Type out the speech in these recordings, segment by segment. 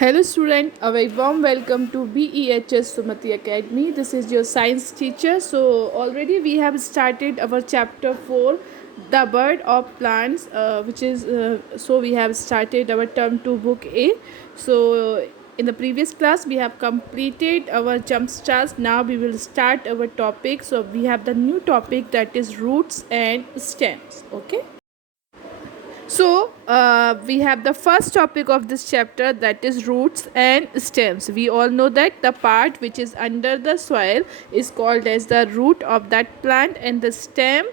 Hello student, a very warm welcome to BEHS Sumati Academy. This is your science teacher. So already we have started our chapter 4, the bird of plants, so we have started our term 2 book A. So in the previous class we have completed our jump starts. Now we will start our topic. So we have the new topic, that is roots and stems. Okay. So, we have the first topic of this chapter, that is roots and stems. We all know that the part which is under the soil is called as the root of that plant, and the stem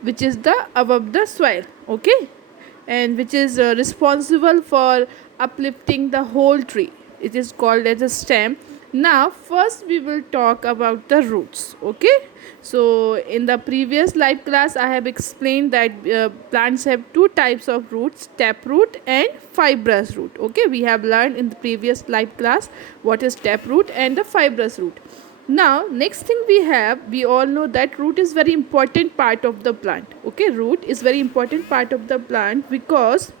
which is the above the soil. Okay, and which is responsible for uplifting the whole tree. It is called as a stem. Now first we will talk about the roots. Okay, so in the previous live class I have explained that plants have two types of roots, taproot and fibrous root. Okay, we have learned in the previous live class what is taproot and the fibrous root. Now next thing we all know that root is very important part of the plant. Okay, root is very important part of the plant because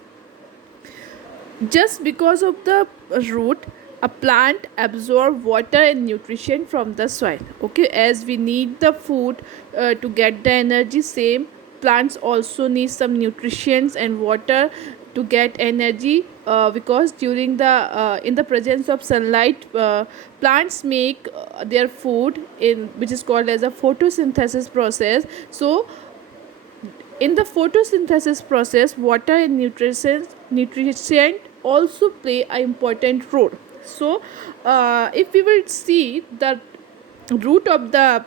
just because of the root a plant absorb water and nutrition from the soil. Okay, as we need the food to get the energy, same plants also need some nutrients and water to get energy, because during the in the presence of sunlight, plants make their food in which is called as a photosynthesis process. So in the photosynthesis process, water and nutrient also play an important role. So, if we will see the root of the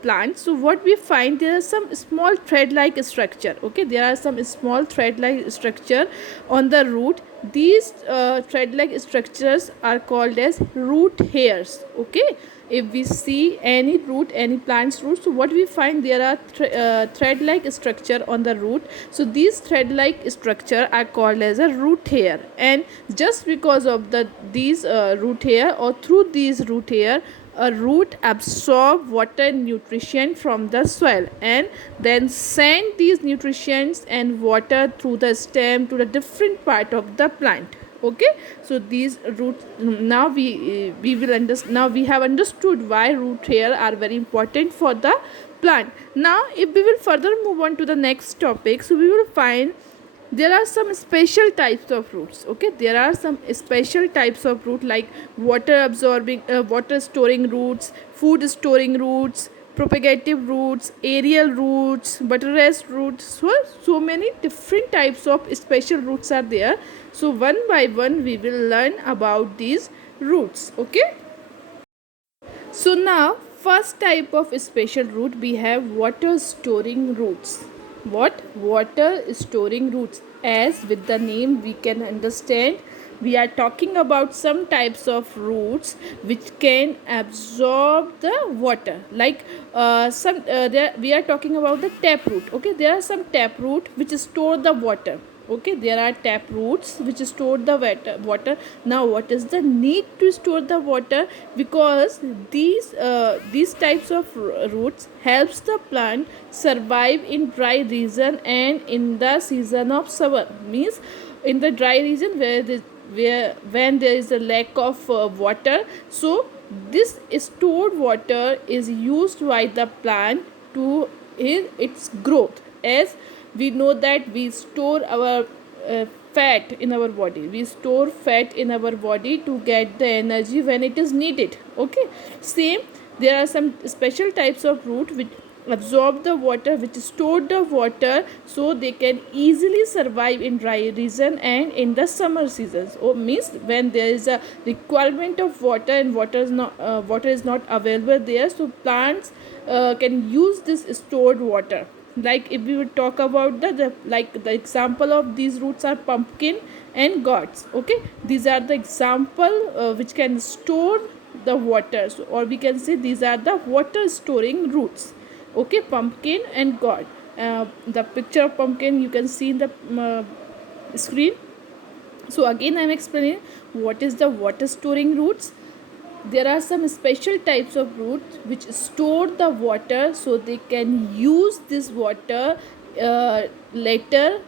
plant, so what we find, there are some small thread-like structure. Okay, there are some small thread-like structure on the root. These thread-like structures are called as root hairs. Okay, if we see any root, any plant's root, so what we find, there are thread-like structure on the root. So these thread-like structure are called as a root hair, and just because of these root hair, or through these root hair, a root absorb water and nutrition from the soil and then send these nutrients and water through the stem to the different part of the plant. Okay, so these roots, now we will understand, now we have understood why root hair are very important for the plant. Now if we will further move on to the next topic, so we will find there are some special types of roots. Okay, there are some special types of root, like water absorbing, water storing roots, food storing roots, propagative roots, aerial roots, buttress roots. So many different types of special roots are there. So one by one we will learn about these roots. Okay, so now first type of special root, we have water storing roots. What? Water storing roots. As with the name we can understand, we are talking about some types of roots which can absorb the water, like we are talking about the tap root. Okay, there are some tap root which store the water. Okay, there are tap roots which store the water. Now what is the need to store the water? Because these types of roots helps the plant survive in dry region and in the season of summer. Means in the dry region where when there is a lack of water, so this stored water is used by the plant to its growth. As we know that we store our fat in our body, we store fat in our body to get the energy when it is needed. Okay, same, there are some special types of root which absorb the water, which store the water, so they can easily survive in dry region and in the summer seasons. Or means when there is a requirement of water and water is not available there, so plants can use this stored water. Like if we would talk about the example of these roots are pumpkin and gourds. Okay, these are the example which can store the water. So, or we can say these are the water storing roots. Okay, pumpkin and gourd. The picture of pumpkin you can see in the screen. So again I am explaining what is the water storing roots. There are some special types of roots which store the water, so they can use this water later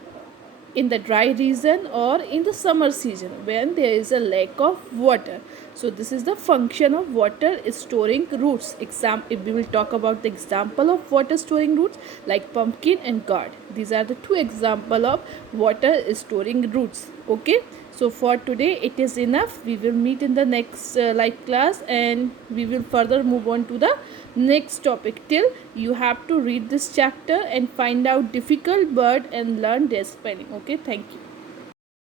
in the dry region or in the summer season when there is a lack of water. So this is the function of water storing roots. If we will talk about the example of water storing roots like pumpkin and gourd, these are the two example of water storing roots. Okay, so for today it is enough. We will meet in the next live class, and we will further move on to the next topic. Till you have to read this chapter and find out difficult word and learn their spelling. Okay, thank you.